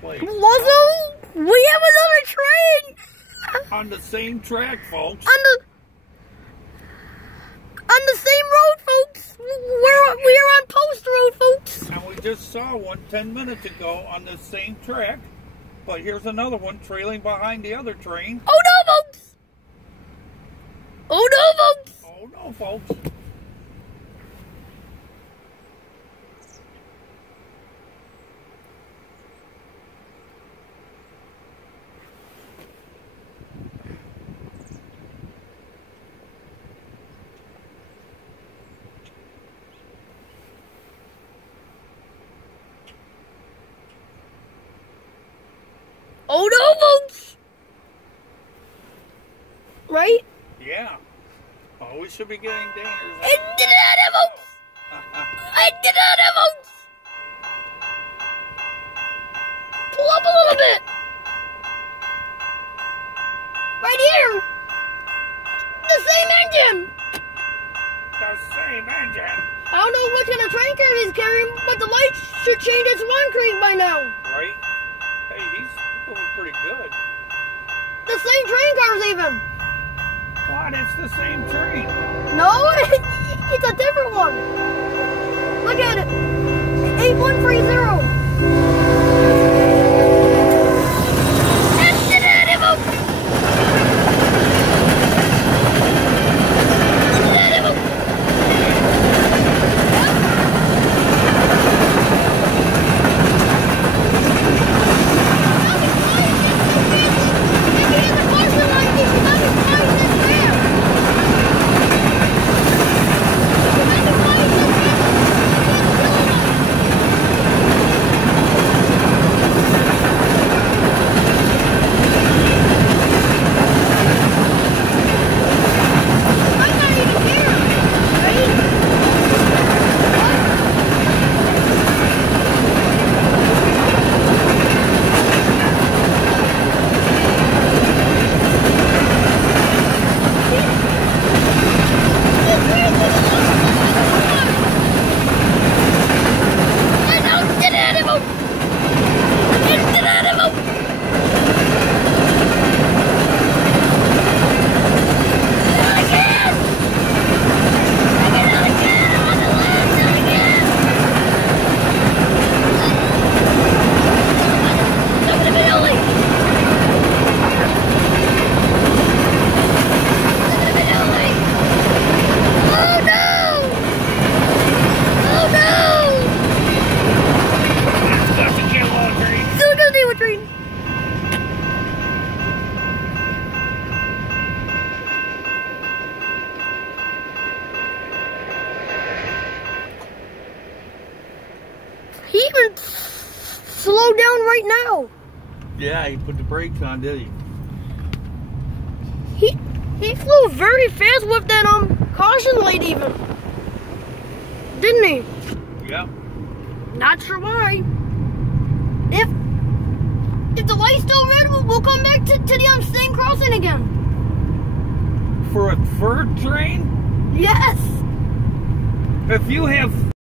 place. Also, we have another train! On the same track, folks. On the same road, folks. We're on Post Road, folks. And we just saw one 10 minutes ago on the same track. But here's another one trailing behind the other train. Oh no, folks! Oh no, folks! Oh no, folks. Oh no, folks! Right? Yeah. Oh, we should be getting dangerous. Into the animals! Into the animals! Pull up a little bit! Right here! The same engine! The same engine. I don't know what kind of train car he's carrying, but the lights should change its one by now. Right? Hey, he's moving pretty good. The same train cars even. What? It's the same train. No, it's a different one. Look at it. 8130. He even slowed down right now. Yeah, he put the brakes on, did he? He flew very fast with that caution light even. Didn't he? Yeah. Not sure why. If the light's still red, we'll come back to the same crossing again. For a third train? Yes. If you have